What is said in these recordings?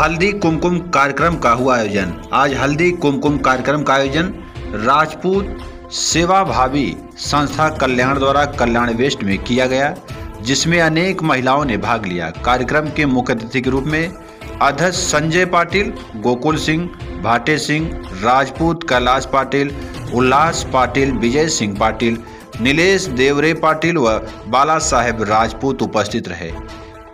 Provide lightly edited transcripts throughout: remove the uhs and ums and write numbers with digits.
हल्दी कुमकुम कार्यक्रम का हुआ आयोजन। आज हल्दी कुमकुम कार्यक्रम का आयोजन राजपूत सेवाभावी संस्था कल्याण द्वारा कल्याण वेस्ट में किया गया, जिसमें अनेक महिलाओं ने भाग लिया। कार्यक्रम के मुख्य अतिथि के रूप में अध्यक्ष संजय पाटिल, गोकुल सिंह, भाटे सिंह राजपूत, कैलाश पाटिल, उल्लास पाटिल, विजय सिंह पाटिल, नीलेश देवरे पाटिल व बाला साहेब राजपूत उपस्थित रहे।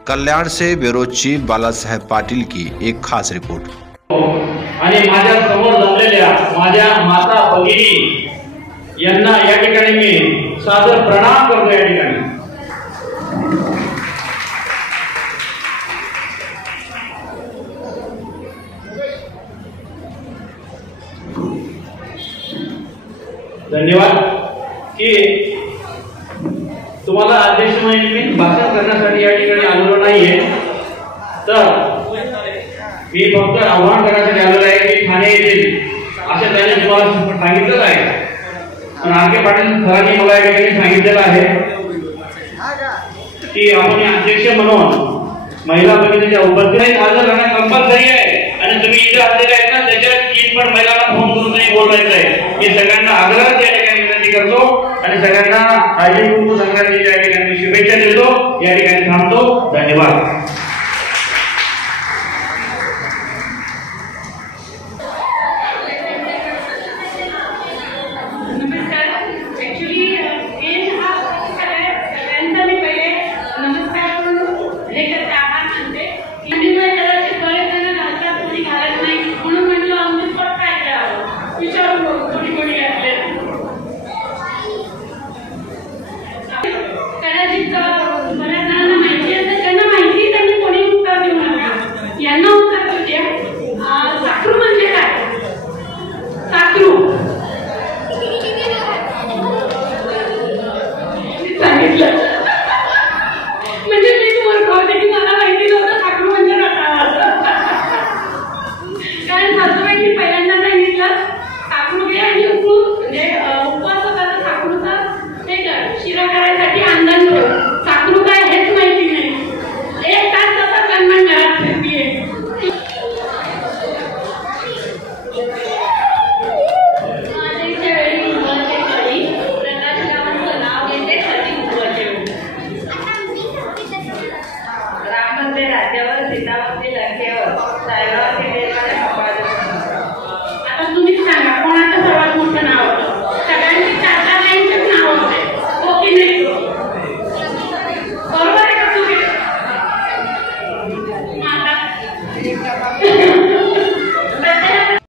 कल्याण से ब्यूरो चीफ बाला साहेब पाटिल की एक खास रिपोर्ट। आणि माझ्या समोर जमलेल्या माझ्या माता भगिनी यांना या ठिकाणी मी सादर प्रणाम करतो। या ठिकाणी धन्यवाद की तुम्हाला अध्यक्ष म्हणून मी भाषण करण्यासाठी या ठिकाणी आलेलो नाहीये, तर मी फक्त आव्हान करण्यासाठी आलेलो आहे की ठाणे येथील अशा त्याने तुम्हाला सांगितलं आहे आणि आरके पाटील सरांनी मला या ठिकाणी सांगितलेलं आहे की आपण अध्यक्ष म्हणून महिला भगिनीच्या उपस्थितीत हजर राहणं कंपल्सरी आहे आणि तुम्ही इथे आलेले आहेत ना, त्याच्यात 3 पण महिलांना फोन करून नाही बोलवायचं आहे। मी सगळ्यांना आग्रह या ठिकाणी विनंती करतो आणि सगळ्यांना हळदी कुंकू संक्रांतीच्या या ठिकाणी शुभेच्छा देतो। या ठिकाणी थांबतो। धन्यवाद। बरोबर आहे का?